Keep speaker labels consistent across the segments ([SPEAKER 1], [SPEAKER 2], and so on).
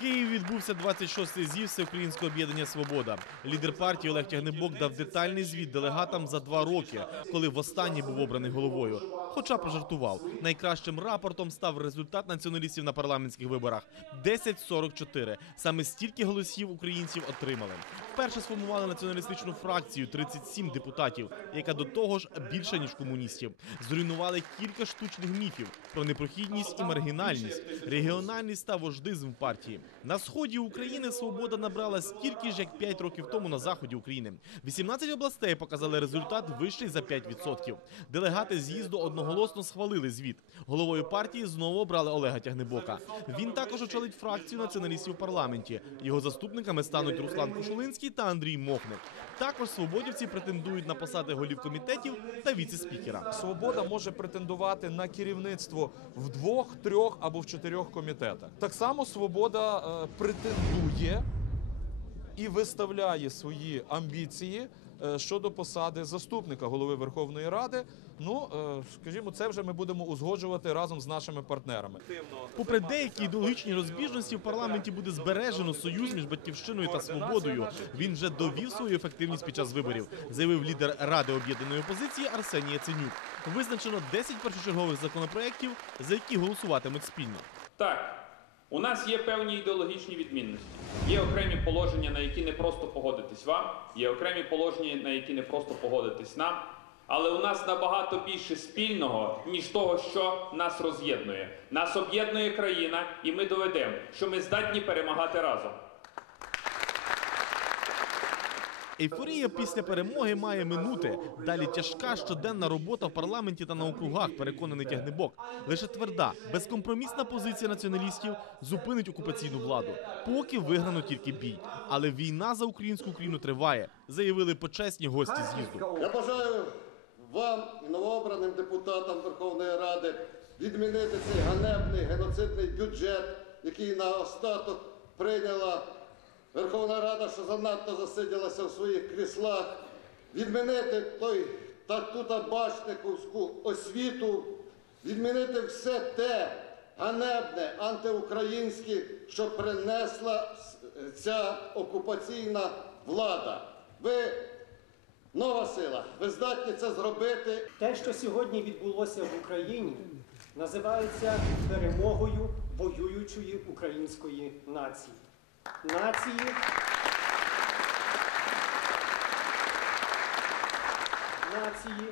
[SPEAKER 1] Києві відбувся 26-й з'їзд Всеукраїнського об'єднання Свобода. Лідер партії Олег Тягнебок дав детальний звіт делегатам за два роки, коли востаннє був обраний головою. Хоча пожартував. Найкращим рапортом став результат націоналістів на парламентських виборах 10-44. Саме стільки голосів українців отримали. Вперше сформували націоналістичну фракцію 37 депутатів, яка до того ж більша ніж комуністів. Зруйнували кілька штучних міфів про непрохідність і маргінальність, регіональність та вождизм партії. На сході України свобода набрала стільки ж, як 5 років тому на заході України. 18 областей показали результат вищий за 5%. Делегати з'їзду одноголосно схвалили звіт. Головою партії знову обрали Олега Тягнебока. Він також очолить фракцію націоналістів в парламенті. Його заступниками стануть Руслан Кошулинський та Андрій Мохник. Також свободівці претендують на посади голів комітетів та віце-спікера.
[SPEAKER 2] Свобода може претендувати на керівництво в двох, трьох або в чотирьох комітетах. Так само свобода е, претендує і виставляє свої амбіції щодо посади заступника голови Верховної Ради. Ну, е, скажімо, це вже ми будемо узгоджувати разом з нашими партнерами.
[SPEAKER 1] Попри деякі ідеологічні розбіжності, в парламенті буде збережено союз між батьківщиною та свободою. Він вже довів свою ефективність під час виборів, заявив лідер Ради об'єднаної опозиції Арсеній Яценюк. Визначено 10 першочергових законопроєктів, за які голосуватимуть спільно.
[SPEAKER 3] Так, у нас є певні ідеологічні відмінності. Є окремі положення, на які не просто погодитись вам, є окремі положення, на які не просто погодитись нам. Але у нас набагато більше спільного, ніж того, що нас роз'єднує. Нас об'єднує країна, і ми доведемо, що ми здатні перемагати разом.
[SPEAKER 1] Ейфорія після перемоги має минути. Далі тяжка щоденна робота в парламенті та на округах, переконаний тягнебок. Лише тверда, безкомпромісна позиція націоналістів зупинить окупаційну владу. Поки виграно тільки бій. Але війна за українську Україну триває, заявили почесні гості з'їзду.
[SPEAKER 4] Я бажаю вам і новообраним депутатам Верховної Ради відмінити цей ганебний геноцидний бюджет, який на остаток прийняла Верховна Рада, що занадто засиділася в своїх кріслах, відмінити той татута-башниковську освіту, відмінити все те ганебне, антиукраїнське, що принесла ця окупаційна влада. Ви Нова сила, ви здатні це зробити.
[SPEAKER 5] Те, що сьогодні відбулося в Україні, називається перемогою воюючої української нації. Нації, нації,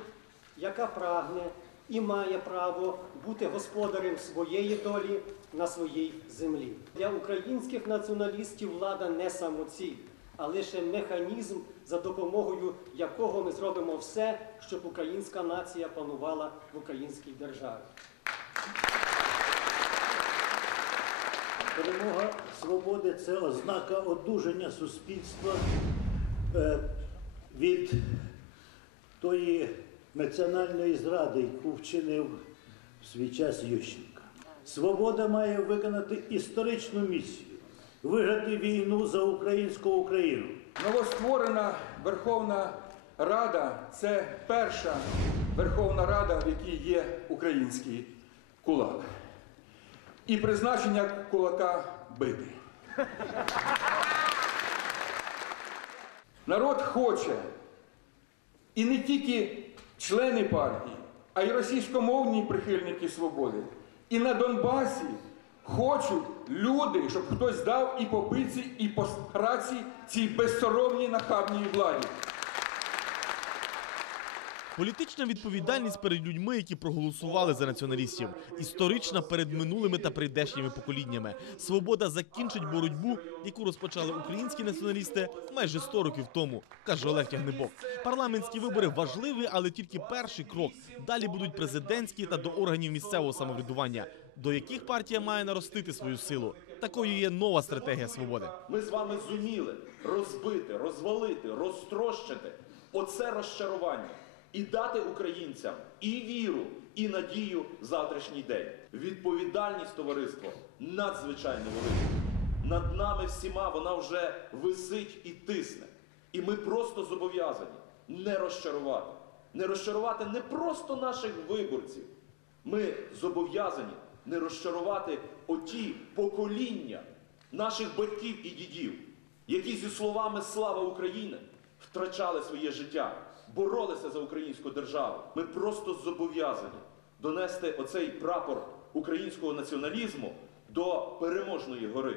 [SPEAKER 5] яка прагне і має право бути господарем своєї долі на своїй землі. Для українських націоналістів влада не самоціль, а лише механізм, за допомогою якого ми зробимо все, щоб українська нація панувала в українській державі.
[SPEAKER 6] Перемога свободи це ознака одужання суспільства е, від тої національної зради, яку вчинив в свій час Ющенка. Свобода має виконати історичну місію виграти війну за українську Україну.
[SPEAKER 7] Новостворена Верховна Рада це перша Верховна Рада, в якій є український кулак. І призначення кулака бити. Народ хоче, і не тільки члени партії, а й російськомовні прихильники свободи. І на Донбасі хочуть люди, щоб хтось дав і по пиці, і по праці цій безсоромній нахабній владі.
[SPEAKER 1] Політична відповідальність перед людьми, які проголосували за націоналістів, історична перед минулими та прийдешніми поколіннями. Свобода закінчить боротьбу, яку розпочали українські націоналісти майже 100 років тому, каже Олег Тягнебок. Парламентські вибори важливі, але тільки перший крок. Далі будуть президентські та до органів місцевого самоврядування, до яких партія має наростити свою силу. Такою є нова стратегія свободи.
[SPEAKER 8] Ми з вами зуміли розбити, розвалити, розтрощити оце розчарування і дати українцям і віру, і надію в завтрашній день. Відповідальність товариство надзвичайно велика. Над нами всіма вона вже висить і тисне. І ми просто зобов'язані не розчарувати. Не розчарувати не просто наших виборців. Ми зобов'язані не розчарувати оті покоління наших батьків і дідів, які зі словами Слава Україні втрачали своє життя, боролися за українську державу. Ми просто зобов'язані донести оцей прапор українського націоналізму до переможної гори.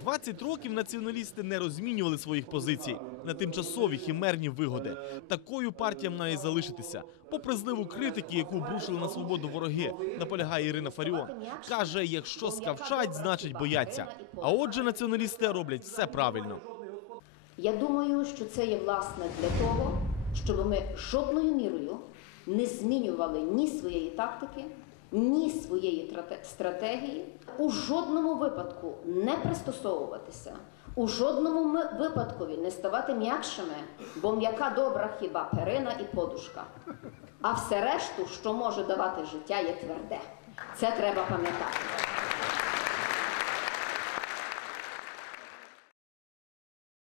[SPEAKER 1] 20 років націоналісти не розмінювали своїх позицій на тимчасові хімерні вигоди. Такою партія має залишитися. Попри зливу критики, яку брушили на свободу вороги, наполягає Ірина Фаріон. Каже, якщо скавчать, значить бояться. А отже, націоналісти роблять все правильно.
[SPEAKER 9] Я думаю, що це є власне для того, щоб ми жодною мірою не змінювали ні своєї тактики, ні своєї трате- стратегії, у жодному випадку не пристосовуватися, у жодному випадкові не ставати м'якшими, бо м'яка добра хіба перина і подушка. А все решту, що може давати життя, є тверде. Це треба пам'ятати.